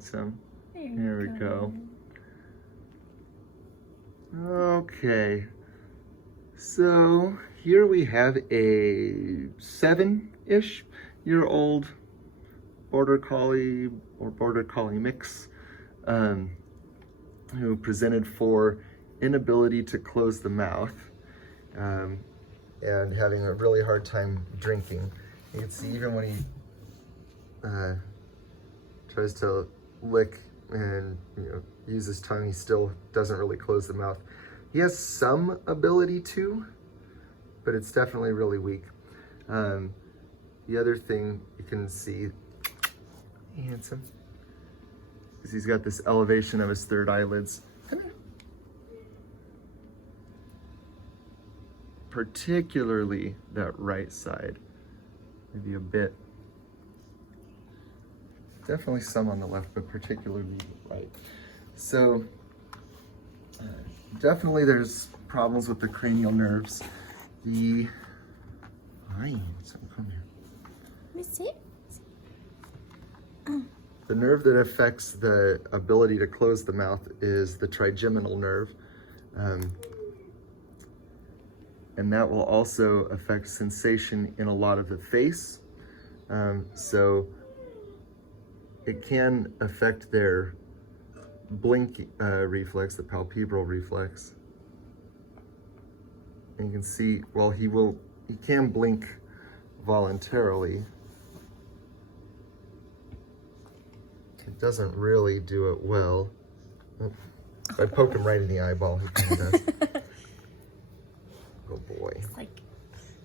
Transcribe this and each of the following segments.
Some. There we go. Okay, so here we have a 7-ish year old border collie or border collie mix who presented for inability to close the mouth and having a really hard time drinking. You can see even when he tries to lick and use his tongue, he still doesn't really close the mouth. He has some ability to, but it's definitely really weak. The other thing you can see, handsome, is he's got this elevation of his third eyelids. Particularly that right side, maybe a bit. Definitely some on the left, but particularly right. So definitely there's problems with the cranial nerves. The come here. Let me see. The nerve that affects the ability to close the mouth is the trigeminal nerve. And that will also affect sensation in a lot of the face. So it can affect their blink reflex, the palpebral reflex. And you can see, well, he can blink voluntarily. It doesn't really do it well. Oh, if I poke him right in the eyeball, he kind of does. Oh boy. It's like,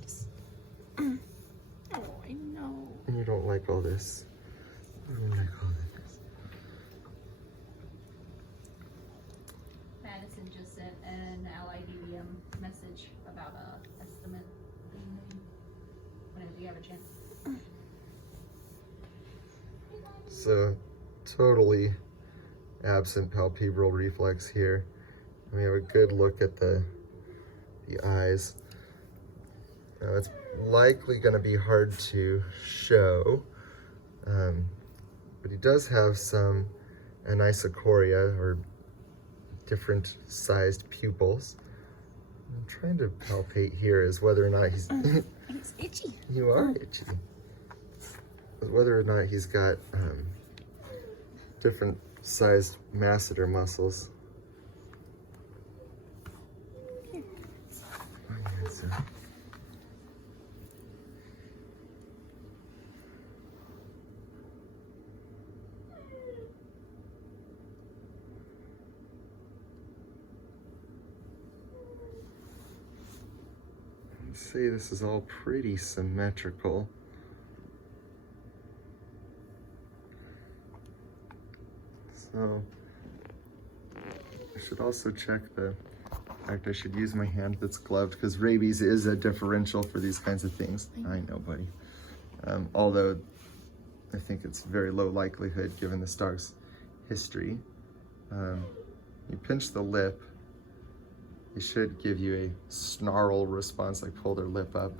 just, oh, I know. You don't like all this. You don't like all this. Madison just sent an LIDBM message about a estimate whenever you have a chance. So totally absent palpebral reflex here. We have a good look at the eyes. Now it's likely going to be hard to show, but he does have some anisocoria, or different sized pupils. I'm trying to palpate here is whether or not he's It's itchy. you are itchy. Whether or not he's got different sized masseter muscles. See, this is all pretty symmetrical. So I should also check in fact, I should use my hand that's gloved, because rabies is a differential for these kinds of things. I know, buddy. Although I think it's very low likelihood given this dog's history. You pinch the lip, they should give you a snarl response, like pull their lip up,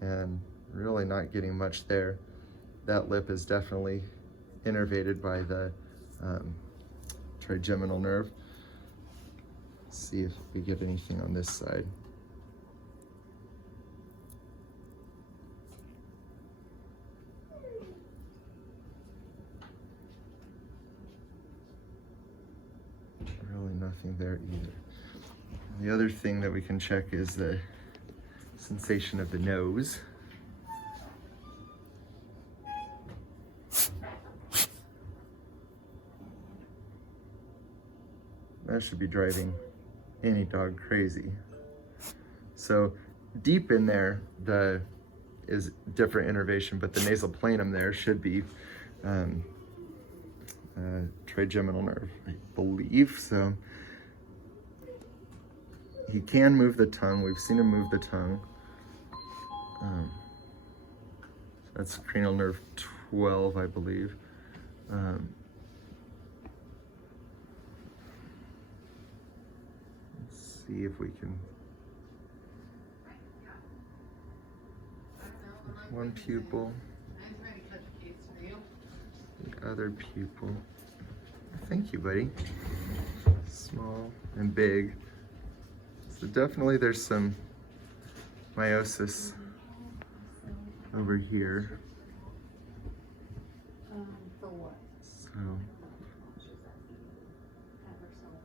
and really not getting much there. That lip is definitely innervated by the trigeminal nerve. Let's see if we get anything on this side. Really nothing there either. The other thing that we can check is the sensation of the nose. That should be driving any dog crazy. So deep in there is different innervation, but the nasal planum there should be trigeminal nerve, I believe. So he can move the tongue. We've seen him move the tongue. That's cranial nerve 12, I believe. Let's see if we can. One pupil. other pupil. Thank you, buddy. Small and big. So definitely there's some meiosis over here. For what? So,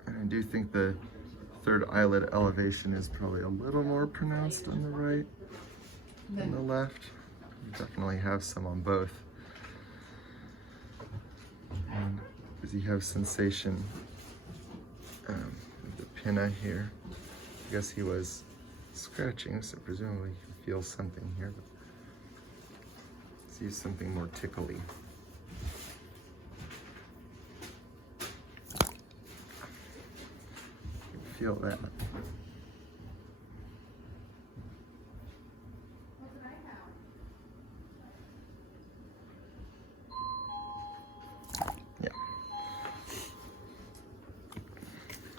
and I do think the third eyelid elevation is probably a little more pronounced on the right than the left. You definitely have some on both. And does he have sensation with the pinna here? I guess he was scratching, so presumably he feels something here. But see something more tickly. Feel that. Yeah.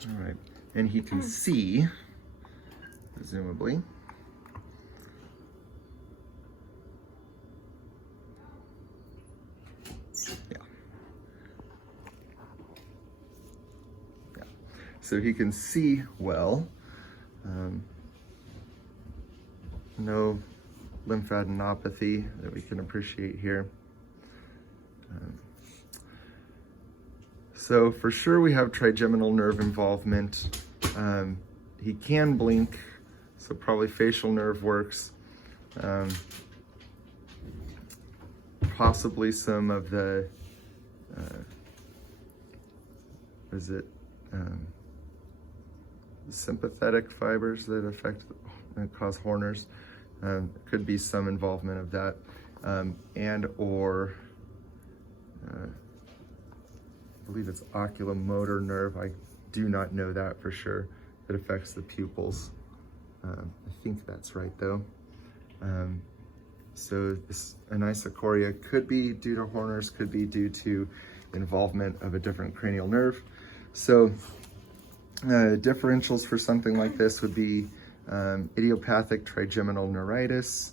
All right, and he can see, presumably. So he can see well. No lymphadenopathy that we can appreciate here. So for sure we have trigeminal nerve involvement. He can blink, so probably facial nerve works. Possibly some of the, sympathetic fibers that affect and cause Horner's. Could be some involvement of that, and or I believe it's oculomotor nerve. I do not know that for sure. It affects the pupils. I think that's right though. So this anisocoria could be due to Horner's, could be due to involvement of a different cranial nerve. So differentials for something like this would be idiopathic trigeminal neuritis.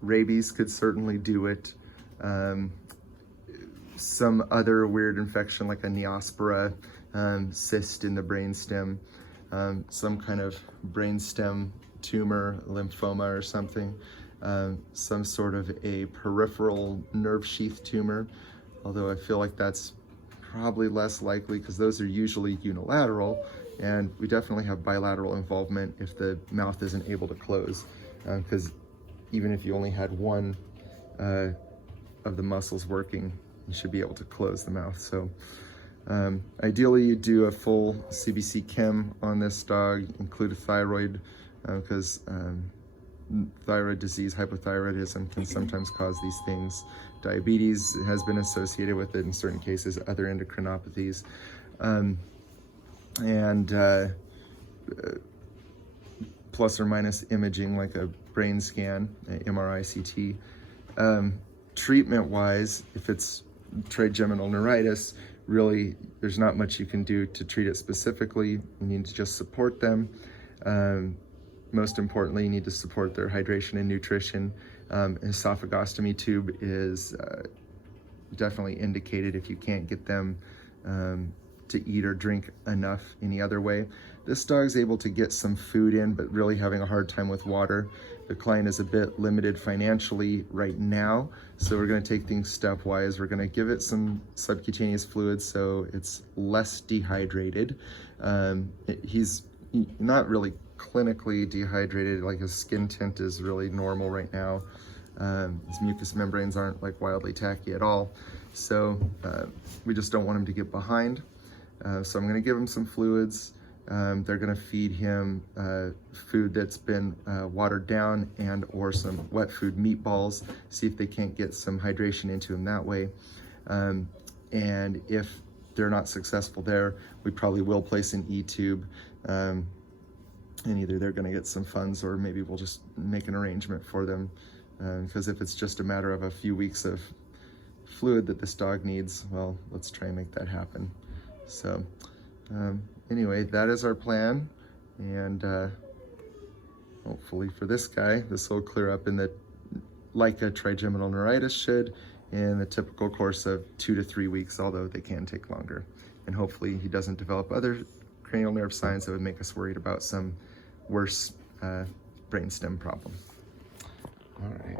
Rabies could certainly do it. Some other weird infection like a Neospora, cyst in the brainstem, some kind of brainstem tumor, lymphoma or something, some sort of a peripheral nerve sheath tumor, although I feel like that's probably less likely because those are usually unilateral, and we definitely have bilateral involvement if the mouth isn't able to close, because even if you only had one of the muscles working, you should be able to close the mouth. So ideally you do a full CBC chem on this dog, include a thyroid, because thyroid disease, hypothyroidism can sometimes cause these things. Diabetes has been associated with it in certain cases, other endocrinopathies. Plus or minus imaging like a brain scan, MRI, CT. Treatment-wise, if it's trigeminal neuritis, really there's not much you can do to treat it specifically. You need to just support them. Most importantly, you need to support their hydration and nutrition. Esophagostomy tube is definitely indicated if you can't get them to eat or drink enough any other way. This dog's able to get some food in, but really having a hard time with water. The client is a bit limited financially right now, so we're going to take things stepwise. We're going to give it some subcutaneous fluids so it's less dehydrated. He's not really clinically dehydrated, like his skin tint is really normal right now. His mucous membranes aren't like wildly tacky at all, so we just don't want him to get behind. So I'm going to give him some fluids. They're going to feed him food that's been watered down and or some wet food meatballs, see if they can't get some hydration into him that way. And if they're not successful there, we probably will place an E-tube, and either they're going to get some funds or maybe we'll just make an arrangement for them, because if it's just a matter of a few weeks of fluid that this dog needs, well, let's try and make that happen. So anyway, that is our plan, and hopefully for this guy, this will clear up in the like a trigeminal neuritis should, in the typical course of 2 to 3 weeks, although they can take longer. And hopefully he doesn't develop other cranial nerve signs that would make us worried about some worse brainstem problem. All right.